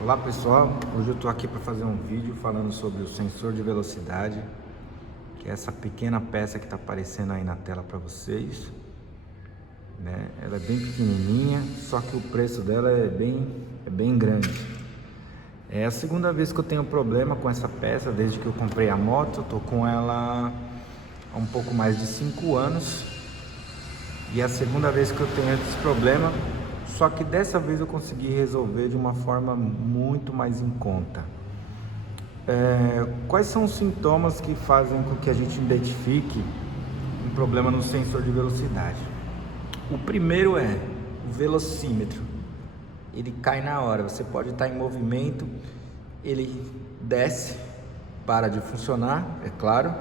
Olá pessoal, hoje eu estou aqui para fazer um vídeo falando sobre o sensor de velocidade, que é essa pequena peça que está aparecendo aí na tela para vocês, né? Ela é bem pequenininha, só que o preço dela é bem grande. É a segunda vez que eu tenho problema com essa peça desde que eu comprei a moto. Eu estou com ela há um pouco mais de 5 anos e é a segunda vez que eu tenho esse problema. Só que dessa vez eu consegui resolver de uma forma muito mais em conta. Quais são os sintomas que fazem com que a gente identifique um problema no sensor de velocidade? O primeiro é o velocímetro. Ele cai na hora, você pode estar em movimento, ele desce, para de funcionar, é claro.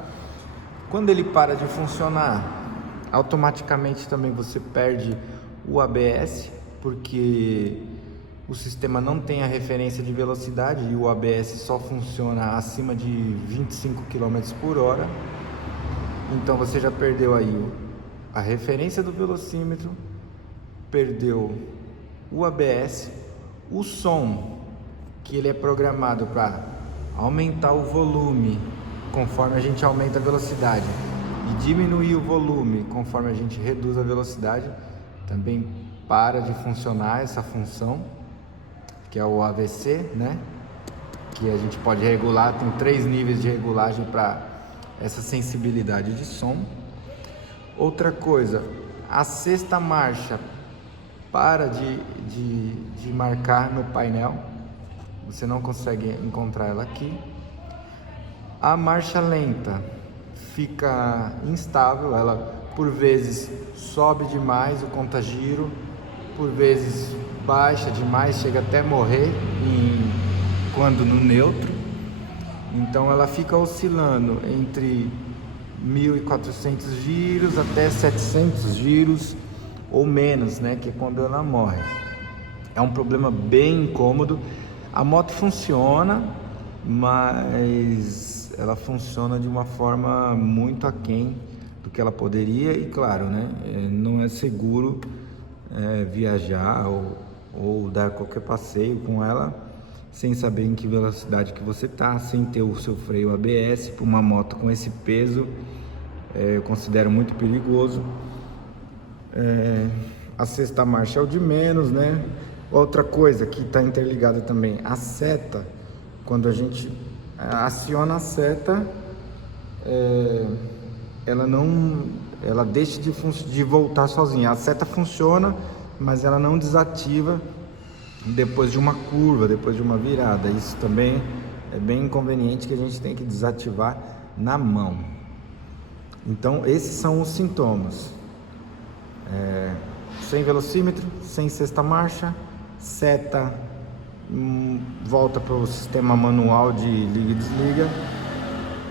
Quando ele para de funcionar, automaticamente também você perde o ABS, porque o sistema não tem a referência de velocidade e o ABS só funciona acima de 25 km por hora. Então você já perdeu aí a referência do velocímetro, perdeu o ABS, o som, que ele é programado para aumentar o volume conforme a gente aumenta a velocidade e diminuir o volume conforme a gente reduz a velocidade, também para de funcionar essa função, que é o AVC, né? Que a gente pode regular, tem 3 níveis de regulagem para essa sensibilidade de som. Outra coisa, a sexta marcha para de marcar no painel, você não consegue encontrar ela aqui. A marcha lenta fica instável, ela por vezes sobe demais o contagiro, por vezes baixa demais, chega até morrer quando no neutro. Então ela fica oscilando entre 1.400 giros até 700 giros ou menos, né, que é quando ela morre. É um problema bem incômodo. A moto funciona, mas ela funciona de uma forma muito aquém do que ela poderia e, claro, né, não é seguro viajar ou dar qualquer passeio com ela sem saber em que velocidade que você está, sem ter o seu freio ABS. Para uma moto com esse peso, eu considero muito perigoso. A sexta marcha é o de menos, né? Outra coisa que está interligada também, a seta, quando a gente aciona a seta, ela deixa de voltar sozinha. A seta funciona, mas ela não desativa depois de uma curva, depois de uma virada. Isso também é bem inconveniente, que a gente tem que desativar na mão. Então esses são os sintomas: sem velocímetro, sem sexta marcha, seta volta para o sistema manual de liga e desliga,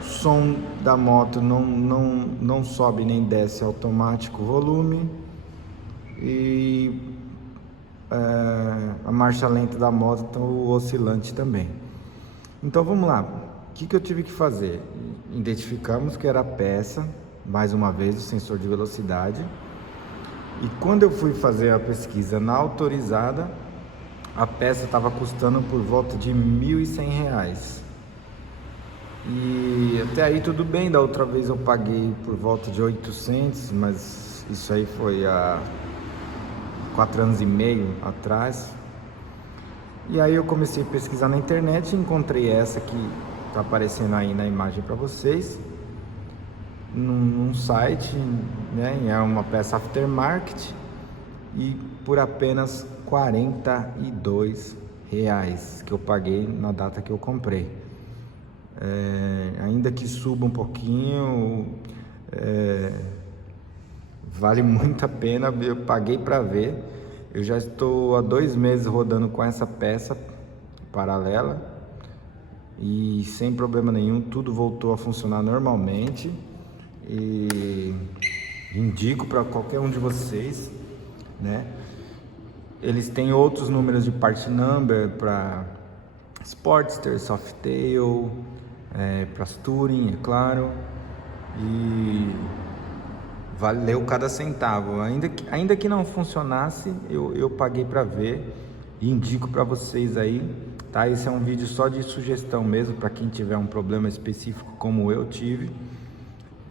som da moto não sobe nem desce automático o volume, e a marcha lenta da moto está oscilante também. Então vamos lá, o que eu tive que fazer? Identificamos que era a peça, mais uma vez o sensor de velocidade, e quando eu fui fazer a pesquisa na autorizada, a peça estava custando por volta de R$ 1.100. E até aí tudo bem. Da outra vez eu paguei por volta de 800, mas isso aí foi há 4 anos e meio atrás. E aí eu comecei a pesquisar na internet e encontrei essa que está aparecendo aí na imagem para vocês, num site, né? É uma peça aftermarket e por apenas R$ 42 que eu paguei na data que eu comprei. Ainda que suba um pouquinho, vale muito a pena. Eu paguei para ver. Eu já estou há 2 meses rodando com essa peça paralela e sem problema nenhum, tudo voltou a funcionar normalmente. E indico para qualquer um de vocês, né? Eles têm outros números de part number para Sportster, Softail, para Touring, é claro, e valeu cada centavo. Ainda que não funcionasse, eu paguei para ver e indico para vocês aí. tá? Esse é um vídeo só de sugestão mesmo, para quem tiver um problema específico como eu tive.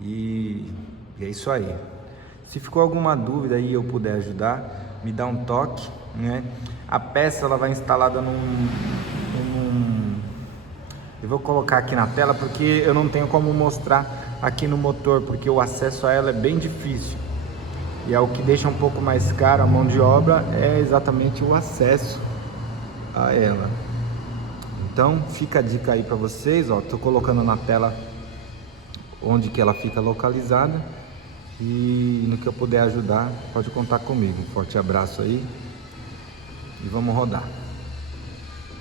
E é isso aí. Se ficou alguma dúvida aí e eu puder ajudar, me dá um toque, né? A peça ela vai instalada eu vou colocar aqui na tela porque eu não tenho como mostrar aqui no motor, porque o acesso a ela é bem difícil. E é o que deixa um pouco mais caro a mão de obra, é exatamente o acesso a ela. Então fica a dica aí para vocês, ó, tô colocando na tela onde que ela fica localizada, e no que eu puder ajudar, pode contar comigo. Um forte abraço aí e vamos rodar.